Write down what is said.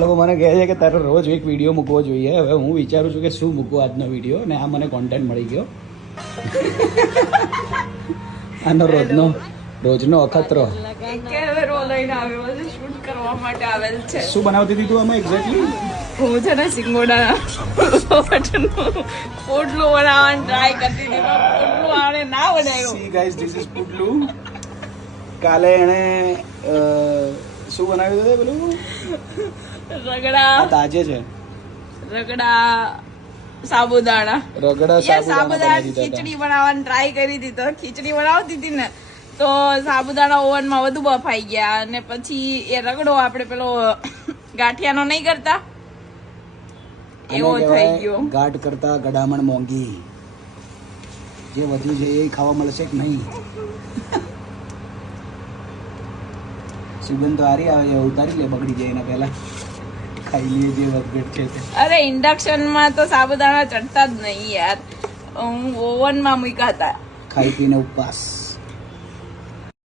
લોકો મને કહે છે કે તારો રોજ એક વિડીયો મૂકવો જોઈએ. હવે હું વિચારું છું કે શું મૂકવું આજનો વિડીયો, ને આ મને કોન્ટેન્ટ મળી ગયો. આનો રોજનો અખતરો. શું બનાવતી હતી તું આમાં એક્ઝેક્ટલી? હું છે ને સિંગોડા પોટલું બનાવવાની ટ્રાય કરતી હતી, પણ પોટલું આણે ના બનાવ્યું. સી ગાઈસ, ધીસ ઇઝ પુટલું. કાલે એણે શું બનાવ્યું હતું પેલું? રગડા. તાજે છે રગડા સાબુદાણા. રગડા સાબુદાણા ખીચડી બનાવવાની ટ્રાય કરી હતી. તો ખીચડી બનાવતી હતી ને તો સાબુદાણા ઓવનમાં વધુ બફાઈ ગયા, અને પછી એ રગડો આપણે પેલો ગાંઠિયાનો નહીં કરતા એવો થઈ ગયો. ગાંઠ કરતા ગડામણ મોંઘી. જે વધ્યું છે એ ખાવા મળશે કે નહીં? સુગંધ તો હારી આવે છે. ઉતારી લે, બગડી જાય એના પહેલા. ખાઈ લઈએ જે વધઘટ છે તે. અરે ઇન્ડક્શન માં તો સાબુદાણા ચડતા જ નહીં યાર. હું ઓવનમાં મૂક્યા હતા. ખાઈ પીને ઉપવાસ.